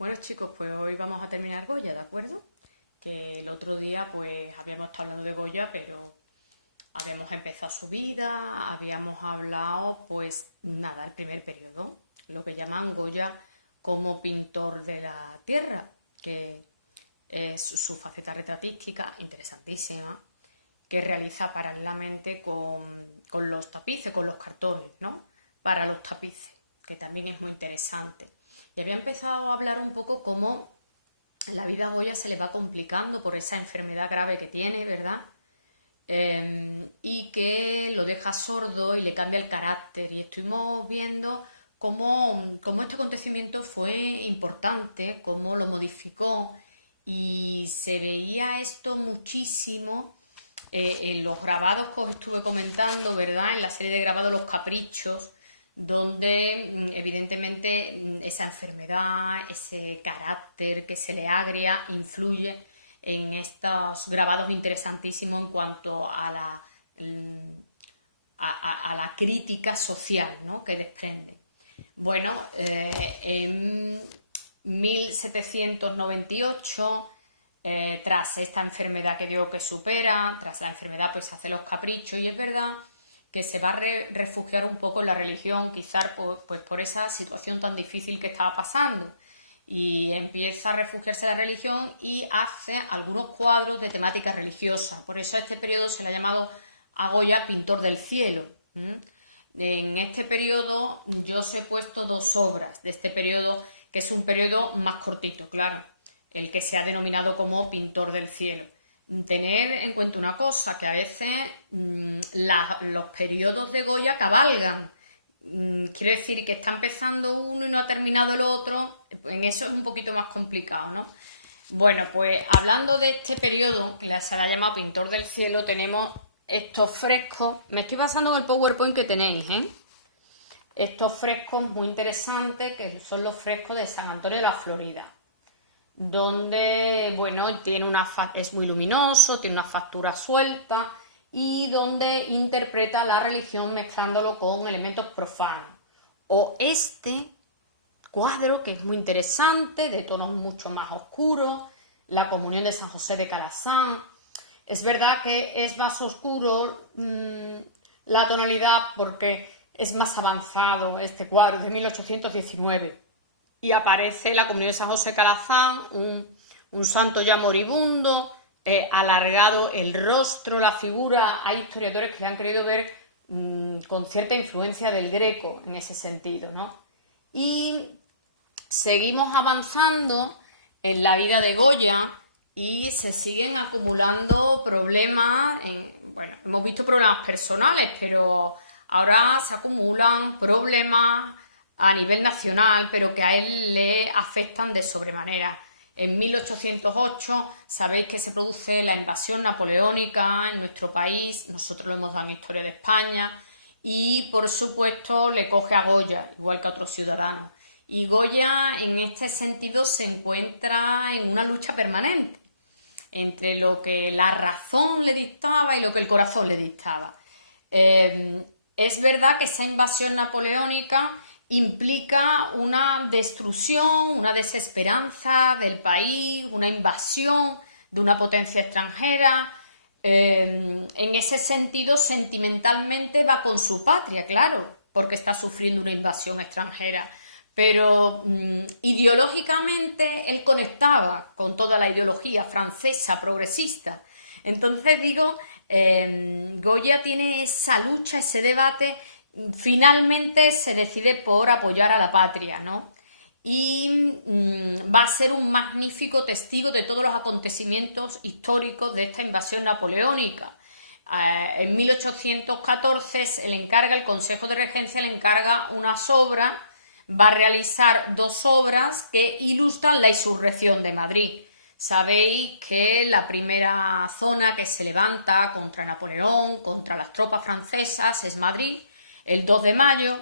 Bueno chicos, pues hoy vamos a terminar Goya, ¿de acuerdo? Que el otro día pues habíamos estado hablando de Goya, pero habíamos empezado su vida, habíamos hablado pues nada, el primer periodo, lo que llaman Goya como pintor de la tierra, que es su faceta retratística interesantísima, que realiza paralelamente con los tapices, con los cartones, ¿no? Para los tapices, que también es muy interesante. Y había empezado a hablar un poco cómo la vida a Goya se le va complicando por esa enfermedad grave que tiene, ¿verdad? Y que lo deja sordo y le cambia el carácter. Y estuvimos viendo cómo este acontecimiento fue importante, cómo lo modificó, y se veía esto muchísimo en los grabados que os estuve comentando, ¿verdad? En la serie de grabados Los Caprichos, donde evidentemente esa enfermedad, ese carácter que se le agria, influye en estos grabados interesantísimos en cuanto a la crítica social, ¿no?, que desprende. Bueno, en 1798, tras esta enfermedad que digo que supera, tras la enfermedad pues se hace Los Caprichos, y es verdad que se va a refugiar un poco en la religión, quizás pues por esa situación tan difícil que estaba pasando, y empieza a refugiarse en la religión y hace algunos cuadros de temática religiosa. Por eso a este periodo se le ha llamado a Goya pintor del cielo. En este periodo yo os he puesto dos obras de este periodo, que es un periodo más cortito, claro, el que se ha denominado como pintor del cielo. Tener en cuenta una cosa, que a veces los periodos de Goya cabalgan. Quiere decir que está empezando uno y no ha terminado el otro. En eso es un poquito más complicado, ¿no? Bueno, pues hablando de este periodo, que se le ha llamado pintor del cielo, tenemos estos frescos. Me estoy basando en el PowerPoint que tenéis, ¿eh? Estos frescos muy interesantes, que son los frescos de San Antonio de la Florida, donde, bueno, es muy luminoso, tiene una factura suelta, y donde interpreta la religión mezclándolo con elementos profanos. O este cuadro, que es muy interesante, de tonos mucho más oscuros, la comunión de San José de Calazán. Es verdad que es más oscuro la tonalidad porque es más avanzado este cuadro, de 1819. Y aparece la comunión de San José de Calazán, un santo ya moribundo, alargado el rostro, la figura. Hay historiadores que le han querido ver con cierta influencia del Greco en ese sentido, ¿no? Y seguimos avanzando en la vida de Goya y se siguen acumulando problemas. Bueno, hemos visto problemas personales, pero ahora se acumulan problemas a nivel nacional, pero que a él le afectan de sobremanera. En 1808 sabéis que se produce la invasión napoleónica en nuestro país, nosotros lo hemos dado en Historia de España, y por supuesto le coge a Goya, igual que a otros ciudadanos. Y Goya en este sentido se encuentra en una lucha permanente entre lo que la razón le dictaba y lo que el corazón le dictaba. Es verdad que esa invasión napoleónica implica una destrucción, una desesperanza del país, una invasión de una potencia extranjera. En ese sentido, sentimentalmente va con su patria, claro, porque está sufriendo una invasión extranjera. Pero ideológicamente él conectaba con toda la ideología francesa progresista. Entonces digo, Goya tiene esa lucha, ese debate. Finalmente se decide por apoyar a la patria, ¿no? Y va a ser un magnífico testigo de todos los acontecimientos históricos de esta invasión napoleónica. En 1814 el Consejo de Regencia le encarga unas obras. Va a realizar dos obras que ilustran la insurrección de Madrid. Sabéis que la primera zona que se levanta contra Napoleón, contra las tropas francesas, es Madrid, el 2 de mayo,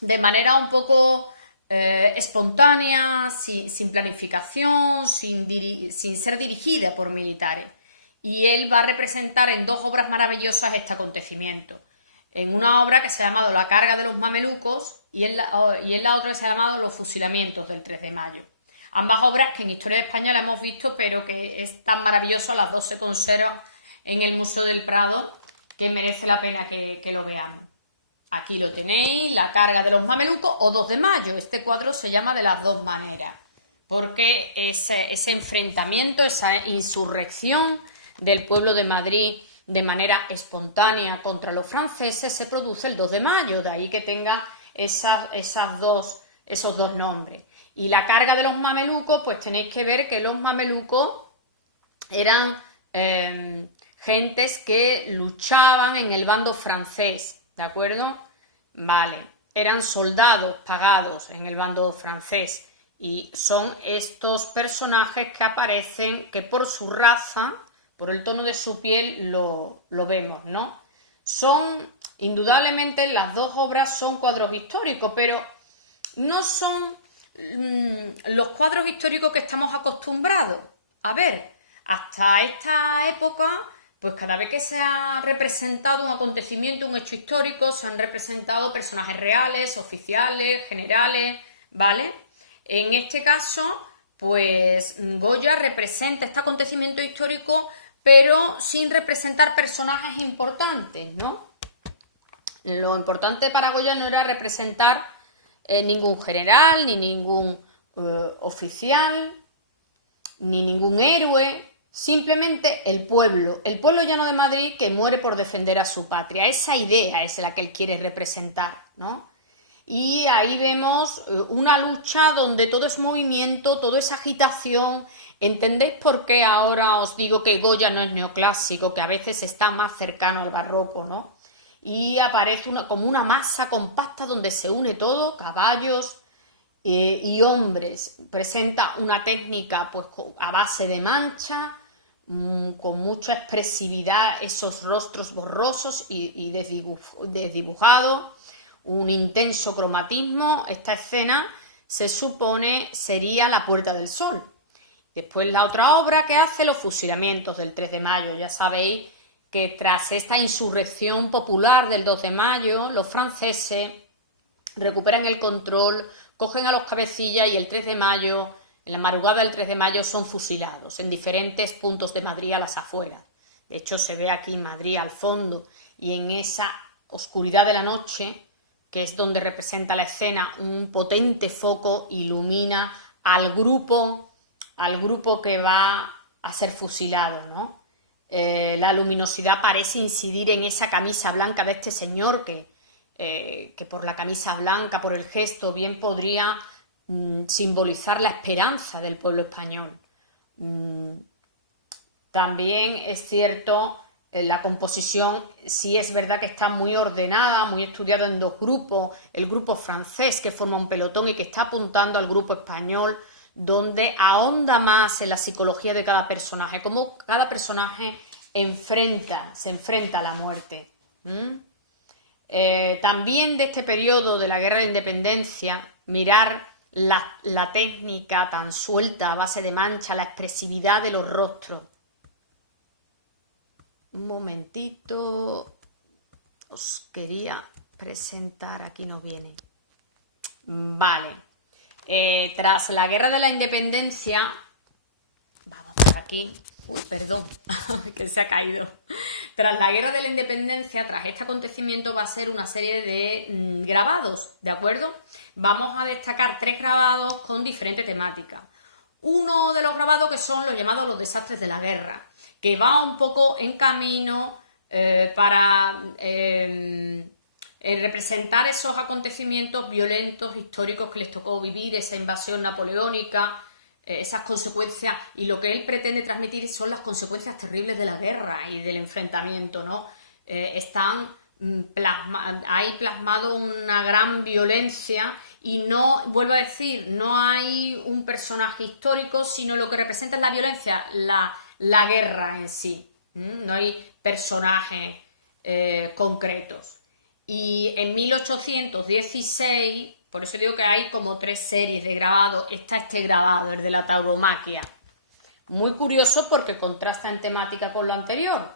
de manera un poco espontánea, sin planificación, sin ser dirigida por militares. Y él va a representar en dos obras maravillosas este acontecimiento. En una obra que se ha llamado La carga de los mamelucos, y en la otra que se ha llamado Los fusilamientos del 3 de mayo. Ambas obras que en Historia de España la hemos visto, pero que es tan maravilloso, las dos se conservan en el Museo del Prado, que merece la pena que lo veamos. Aquí lo tenéis, La carga de los mamelucos o 2 de mayo. Este cuadro se llama de las dos maneras, porque ese enfrentamiento, esa insurrección del pueblo de Madrid de manera espontánea contra los franceses se produce el 2 de mayo, de ahí que tenga esos dos nombres. Y la carga de los mamelucos, pues tenéis que ver que los mamelucos eran gentes que luchaban en el bando francés, ¿de acuerdo? Vale, eran soldados pagados en el bando francés y son estos personajes que aparecen, que por su raza, por el tono de su piel lo vemos, ¿no? Indudablemente las dos obras son cuadros históricos, pero no son los cuadros históricos que estamos acostumbrados a ver. Hasta esta época, pues cada vez que se ha representado un acontecimiento, un hecho histórico, se han representado personajes reales, oficiales, generales, ¿vale? En este caso, pues Goya representa este acontecimiento histórico, pero sin representar personajes importantes, ¿no? Lo importante para Goya no era representar ningún general, ni ningún oficial, ni ningún héroe, simplemente el pueblo llano de Madrid que muere por defender a su patria. Esa idea es la que él quiere representar, ¿no? Y ahí vemos una lucha donde todo es movimiento, todo es agitación. ¿Entendéis por qué ahora os digo que Goya no es neoclásico, que a veces está más cercano al barroco, ¿no? Y aparece como una masa compacta donde se une todo, caballos y hombres. Presenta una técnica pues a base de mancha, con mucha expresividad, esos rostros borrosos y desdibujados, un intenso cromatismo. Esta escena se supone sería La Puerta del Sol. Después la otra obra que hace, Los fusilamientos del 3 de mayo. Ya sabéis que tras esta insurrección popular del 2 de mayo, los franceses recuperan el control, cogen a los cabecillas y el 3 de mayo, en la madrugada del 3 de mayo, son fusilados en diferentes puntos de Madrid a las afueras. De hecho, se ve aquí Madrid al fondo y en esa oscuridad de la noche, que es donde representa la escena, un potente foco ilumina al grupo que va a ser fusilado, ¿no? La luminosidad parece incidir en esa camisa blanca de este señor que por la camisa blanca, por el gesto, bien podría simbolizar la esperanza del pueblo español. También es cierto, la composición sí es verdad que está muy ordenada, muy estudiada en dos grupos, el grupo francés que forma un pelotón y que está apuntando al grupo español, donde ahonda más en la psicología de cada personaje, cómo cada personaje se enfrenta a la muerte. También de este periodo de la Guerra de Independencia, mirar la técnica tan suelta a base de mancha, la expresividad de los rostros. Un momentito, os quería presentar, aquí no viene. Vale. Tras la Guerra de la Independencia, vamos por aquí, perdón, que se ha caído. Tras la Guerra de la Independencia, tras este acontecimiento, va a ser una serie de grabados, ¿de acuerdo? Vamos a destacar 3 grabados con diferentes temáticas. Uno de los grabados que son los llamados los desastres de la guerra, que va un poco en camino para representar esos acontecimientos violentos, históricos que les tocó vivir, esa invasión napoleónica, esas consecuencias, y lo que él pretende transmitir son las consecuencias terribles de la guerra y del enfrentamiento, ¿no? Hay plasmado una gran violencia y no, vuelvo a decir, no hay un personaje histórico, sino lo que representa es la violencia, la guerra en sí. No hay personajes concretos. Y en 1816, por eso digo que hay como 3 series de grabados, está este grabado, el de la tauromaquia. Muy curioso porque contrasta en temática con lo anterior,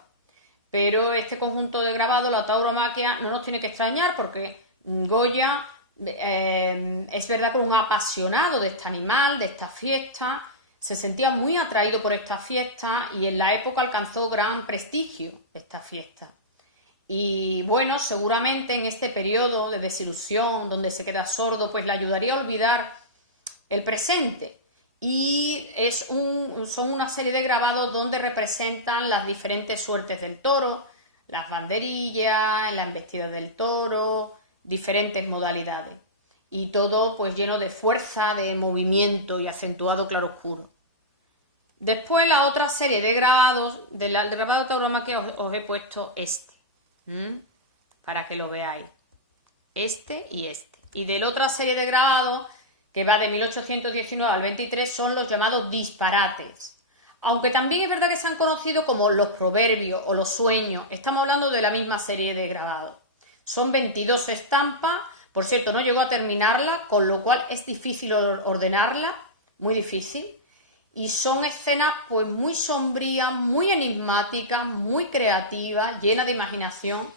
pero este conjunto de grabados, la tauromaquia, no nos tiene que extrañar porque Goya es verdad que un apasionado de este animal, de esta fiesta, se sentía muy atraído por esta fiesta y en la época alcanzó gran prestigio esta fiesta. Y bueno, seguramente en este periodo de desilusión, donde se queda sordo, pues le ayudaría a olvidar el presente. Y son una serie de grabados donde representan las diferentes suertes del toro, las banderillas, la embestida del toro, diferentes modalidades. Y todo pues lleno de fuerza, de movimiento y acentuado claroscuro. Después la otra serie de grabados, del grabado de tauromaquia os he puesto para que lo veáis. Este y este. Y de la otra serie de grabados, que va de 1819 al 23, son los llamados disparates. Aunque también es verdad que se han conocido como los proverbios o los sueños, estamos hablando de la misma serie de grabados. Son 22 estampas, por cierto, no llegó a terminarla, con lo cual es difícil ordenarla, muy difícil. Y son escenas pues muy sombrías, muy enigmáticas, muy creativas, llenas de imaginación,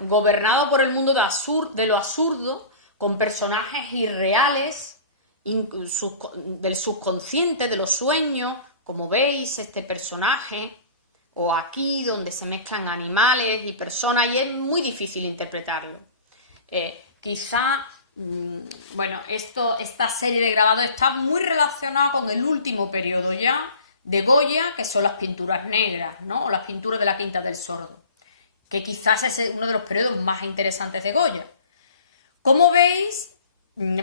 gobernado por el mundo de lo absurdo, con personajes irreales, del subconsciente, de los sueños, como veis este personaje, o aquí donde se mezclan animales y personas, y es muy difícil interpretarlo. Bueno, esta serie de grabados está muy relacionada con el último periodo ya de Goya, que son las pinturas negras, ¿no? O las pinturas de la Quinta del Sordo, que quizás es uno de los periodos más interesantes de Goya. Como veis,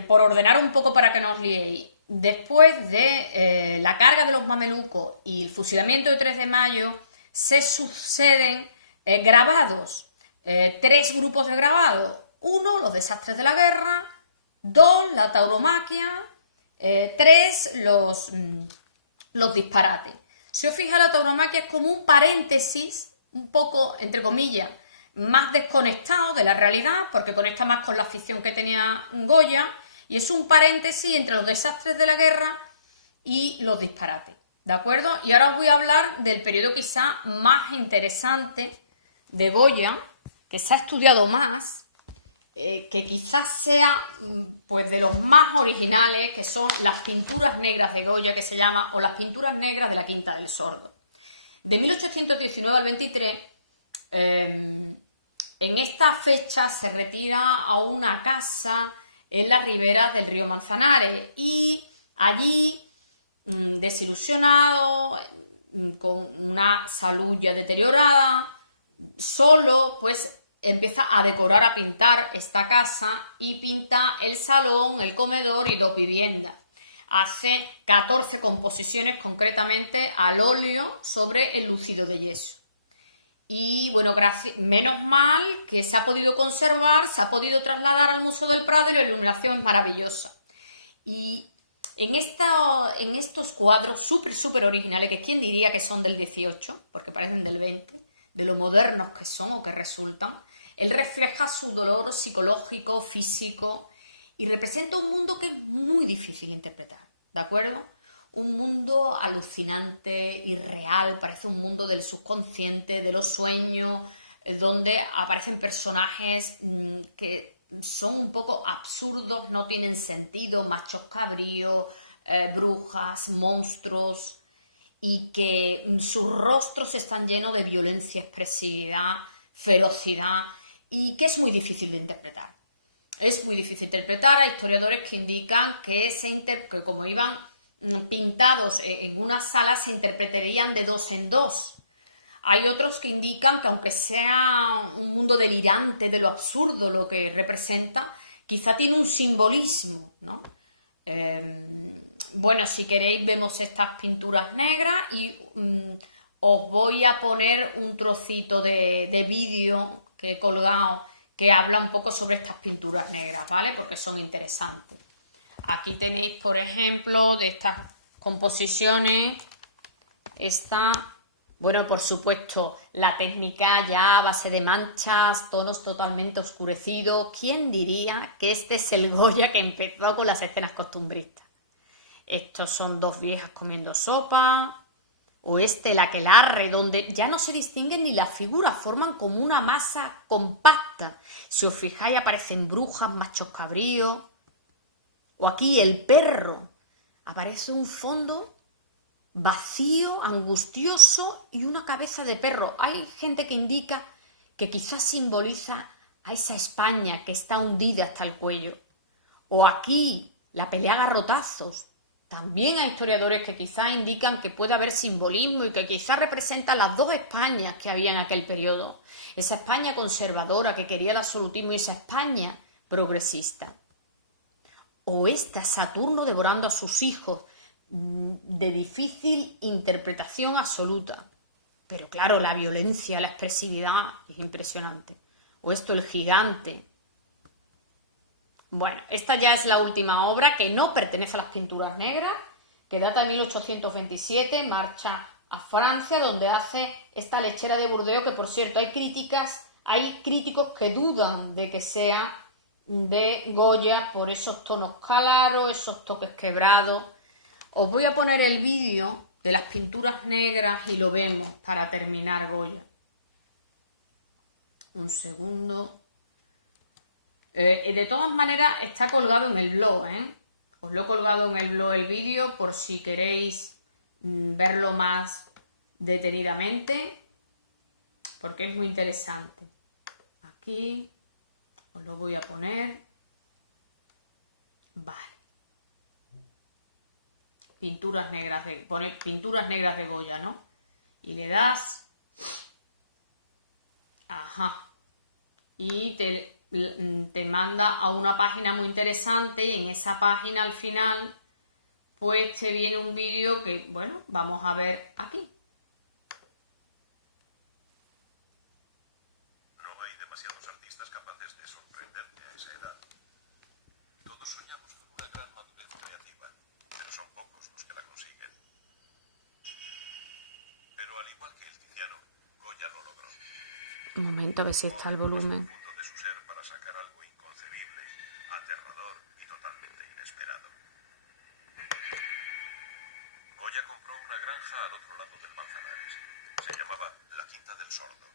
por ordenar un poco para que no os liéis, después de la carga de los mamelucos y el fusilamiento de 3 de mayo, se suceden grabados, 3 grupos de grabados. 1, los desastres de la guerra. 2, la tauromaquia. 3, los disparates. Si os fijáis, la tauromaquia es como un paréntesis, un poco, entre comillas, más desconectado de la realidad, porque conecta más con la ficción que tenía Goya, y es un paréntesis entre los desastres de la guerra y los disparates, ¿de acuerdo? Y ahora os voy a hablar del periodo quizá más interesante de Goya, que se ha estudiado más, que quizás sea pues de los más originales, que son las pinturas negras de Goya, que se llama, o las pinturas negras de la Quinta del Sordo. De 1819 al 23, en esta fecha se retira a una casa en la ribera del río Manzanares y allí, desilusionado, con una salud ya deteriorada, solo pues empieza a decorar, a pintar esta casa y pinta el salón, el comedor y 2 viviendas. Hace 14 composiciones concretamente al óleo sobre el lucido de yeso. Y bueno, menos mal que se ha podido conservar, se ha podido trasladar al Museo del Prado y la iluminación es maravillosa. Y en estos cuadros súper originales, que quién diría que son del 18, porque parecen del 20, de lo modernos que son o que resultan, él refleja su dolor psicológico, físico, y representa un mundo que es muy difícil de interpretar, ¿de acuerdo? Un mundo alucinante, irreal, parece un mundo del subconsciente, de los sueños, donde aparecen personajes que son un poco absurdos, no tienen sentido, machos cabríos, brujas, monstruos, y que sus rostros están llenos de violencia expresiva, ferocidad, y que es muy difícil de interpretar. Es muy difícil de interpretar. Hay historiadores que indican que como iban pintados en una sala, se interpretarían de 2 en 2. Hay otros que indican que aunque sea un mundo delirante de lo absurdo lo que representa, quizá tiene un simbolismo, ¿no? Bueno, si queréis vemos estas pinturas negras y os voy a poner un trocito de vídeo que he colgado que habla un poco sobre estas pinturas negras, ¿vale? Porque son interesantes. Aquí tenéis, por ejemplo, de estas composiciones, bueno, por supuesto, la técnica ya a base de manchas, tonos totalmente oscurecidos. ¿Quién diría que este es el Goya que empezó con las escenas costumbristas? Estos son 2 viejas comiendo sopa, o este el aquelarre, donde ya no se distinguen ni las figuras, forman como una masa compacta. Si os fijáis aparecen brujas, machos cabríos, o aquí el perro, aparece un fondo vacío, angustioso y una cabeza de perro. Hay gente que indica que quizás simboliza a esa España que está hundida hasta el cuello. O aquí la pelea a garrotazos. También hay historiadores que quizás indican que puede haber simbolismo y que quizás representa las dos Españas que había en aquel periodo. Esa España conservadora que quería el absolutismo y esa España progresista. O esta Saturno devorando a sus hijos, de difícil interpretación absoluta. Pero claro, la violencia, la expresividad es impresionante. O esto, el gigante. Bueno, esta ya es la última obra que no pertenece a las pinturas negras, que data de 1827, marcha a Francia, donde hace esta lechera de Burdeos, que por cierto hay críticos que dudan de que sea de Goya por esos tonos claros, esos toques quebrados. Os voy a poner el vídeo de las pinturas negras y lo vemos para terminar Goya. Un segundo. De todas maneras está colgado en el blog, Os lo he colgado en el blog el vídeo por si queréis verlo más detenidamente, porque es muy interesante. Aquí os lo voy a poner. Vale. Pinturas negras de Goya, ¿no? Y le das. Ajá. Y te manda a una página muy interesante y en esa página al final pues te viene un vídeo que, bueno, vamos a ver aquí. No hay demasiados artistas capaces de sorprenderte a esa edad. Todos soñamos con una gran madurez creativa, pero son pocos los que la consiguen. Pero al igual que el Tiziano, Goya lo logró. Un momento, a ver si está el volumen. De su ser para sacar algo inconcebible, aterrador y totalmente inesperado. Goya compró una granja al otro lado del Manzanares. Se llamaba La Quinta del Sordo.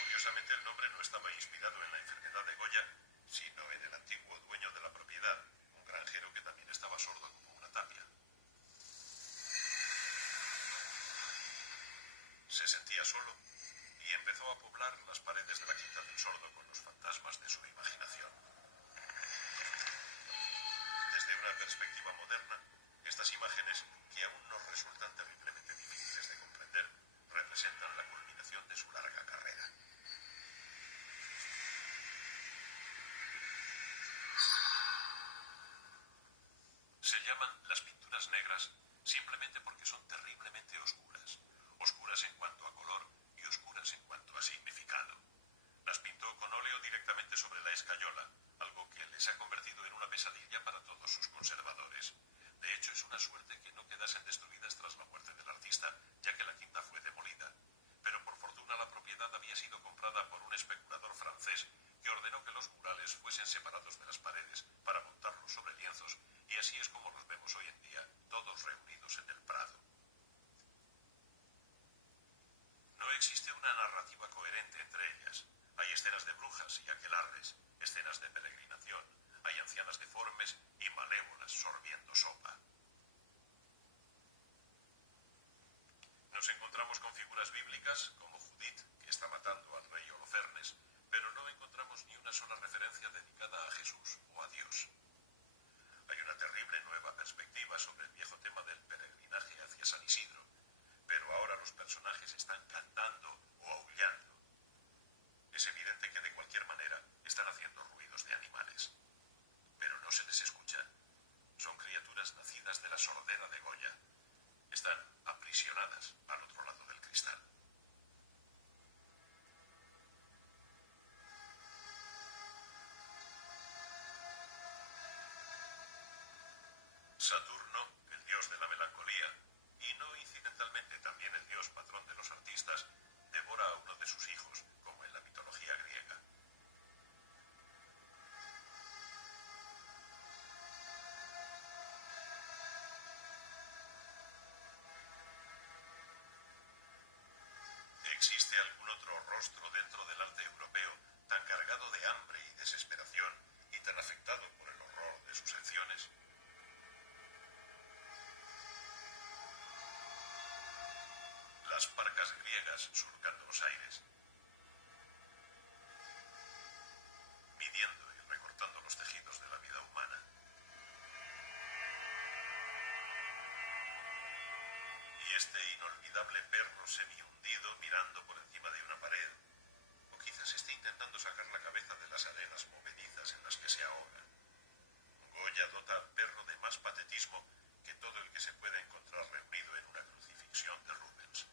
Curiosamente el nombre no estaba inspirado en la enfermedad de Goya, sino en el antiguo dueño de la propiedad, un granjero que también estaba sordo como una tapia. Se sentía solo y empezó a poblar las paredes de la Quinta del Sordo con los fantasmas de su imaginación. Desde una perspectiva moderna, estas imágenes, que aún nos resultan terriblemente difíciles de comprender, representan la culminación de su larga carrera. Se llaman las pinturas negras simplemente porque son terriblemente oscuras. Oscuras en cuanto a color y oscuras en cuanto a significado. Las pintó con óleo directamente sobre la escayola, algo que les ha convertido en una pesadilla para todos sus conservadores. De hecho, es una suerte que no quedasen destruidas tras la muerte del artista, ya que la quinta fue demolida. Pero por fortuna la propiedad había sido comprada por un especulador francés que ordenó que los murales fuesen separados de las paredes para montarlos sobre lienzos, y así es como los vemos hoy en día, todos reunidos en el Prado. No existe una narrativa coherente entre ellas. Hay escenas de brujas y aquelarres, escenas de peregrinación, hay ancianas deformes y malévolas sorbiendo sopa. Nos encontramos con figuras bíblicas como Judith, que está matando al rey Holofernes, pero no encontramos ni una sola referencia dedicada a Jesús o a Dios. Hay una terrible nueva perspectiva sobre el viejo tema del peregrinaje hacia San Isidro, pero ahora los personajes están cantando o aullando. Es evidente que de cualquier manera están haciendo ruidos de animales. Pero no se les escucha. Son criaturas nacidas de la sordera de Goya. Están aprisionadas al otro lado del cristal. algún otro rostro dentro del arte europeo tan cargado de hambre y desesperación y tan afectado por el horror de sus acciones? Las parcas griegas surcando los aires, midiendo y recortando los tejidos de la vida humana. Y este inolvidable perro semi-hundido mirando por encima de una pared, o quizás esté intentando sacar la cabeza de las arenas movedizas en las que se ahoga. Goya dota al perro de más patetismo que todo el que se pueda encontrar reunido en una crucifixión de Rubens.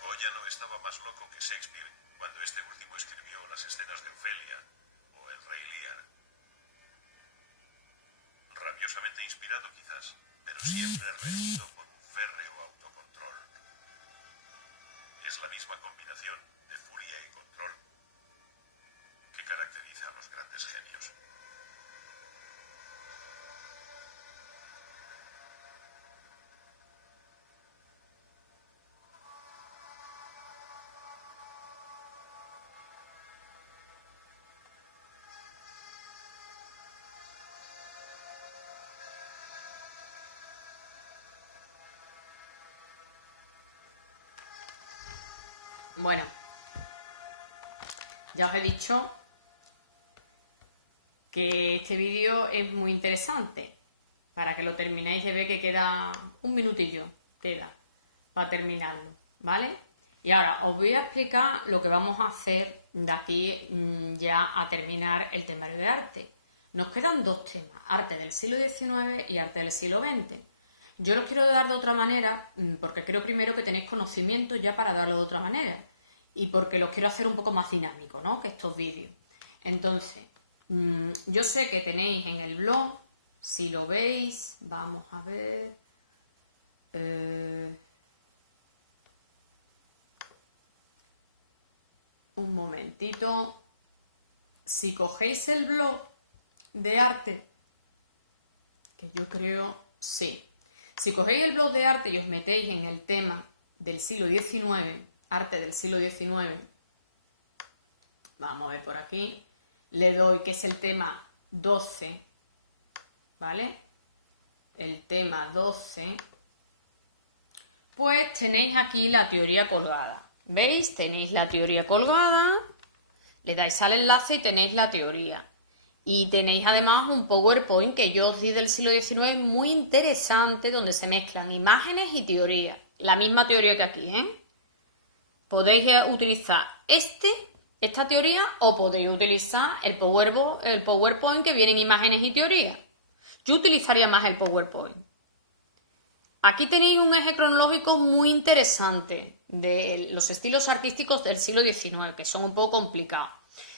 Goya no estaba más loco que Shakespeare cuando este último escribió las escenas de Ofelia o el Rey Lear. Rabiosamente inspirado quizás, pero siempre regido por un férreo autocontrol. Es la misma combinación de furia y control que caracteriza a los grandes genios. Bueno, ya os he dicho que este vídeo es muy interesante para que lo terminéis de ver, que queda un minutillo, queda para terminarlo, ¿vale? Y ahora os voy a explicar lo que vamos a hacer de aquí ya a terminar el temario de arte. Nos quedan dos temas, arte del siglo XIX y arte del siglo XX. Yo los quiero dar de otra manera porque creo primero que tenéis conocimiento ya para darlo de otra manera y porque los quiero hacer un poco más dinámicos, ¿no?, que estos vídeos. Entonces, yo sé que tenéis en el blog, si lo veis, vamos a ver... un momentito. Si cogéis el blog de arte, que yo creo, sí. Si cogéis el blog de arte y os metéis en el tema del siglo XIX, arte del siglo XIX, vamos a ver por aquí, le doy que es el tema 12, ¿vale? El tema 12, pues tenéis aquí la teoría colgada. ¿Veis? Tenéis la teoría colgada, le dais al enlace y tenéis la teoría. Y tenéis además un PowerPoint que yo os di del siglo XIX muy interesante, donde se mezclan imágenes y teoría. La misma teoría que aquí, ¿eh? Podéis utilizar esta teoría o podéis utilizar el PowerPoint que viene en imágenes y teoría. Yo utilizaría más el PowerPoint. Aquí tenéis un eje cronológico muy interesante de los estilos artísticos del siglo XIX, que son un poco complicados.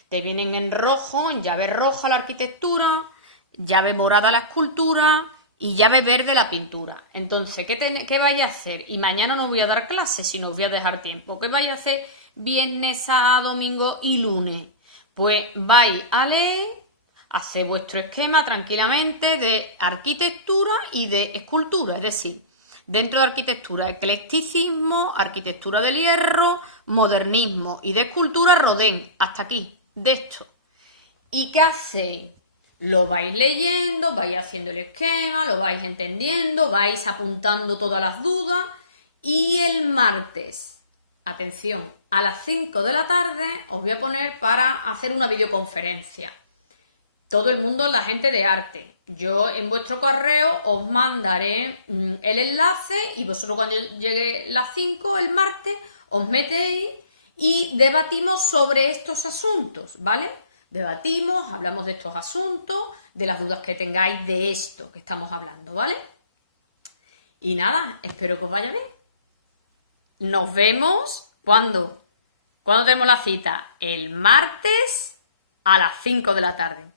Te vienen en rojo, en llave roja la arquitectura, llave morada la escultura y llave verde la pintura. Entonces, ¿qué vais a hacer? Y mañana no voy a dar clases, sino os voy a dejar tiempo. ¿Qué vais a hacer viernes, sábado, domingo y lunes? Pues vais a leer, hacer vuestro esquema tranquilamente de arquitectura y de escultura, es decir, dentro de arquitectura, eclecticismo, arquitectura del hierro, modernismo y de escultura, Rodin, hasta aquí, de esto. ¿Y qué hacéis? Lo vais leyendo, vais haciendo el esquema, lo vais entendiendo, vais apuntando todas las dudas y el martes, atención, a las 5 de la tarde os voy a poner para hacer una videoconferencia. Todo el mundo, la gente de arte. Yo en vuestro correo os mandaré el enlace y vosotros cuando llegue las 5 el martes os metéis y debatimos sobre estos asuntos, ¿vale? Debatimos, hablamos de estos asuntos, de las dudas que tengáis de esto que estamos hablando, ¿vale? Y nada, espero que os vaya bien. Nos vemos, ¿cuándo? ¿Cuándo tenemos la cita? El martes a las 5 de la tarde.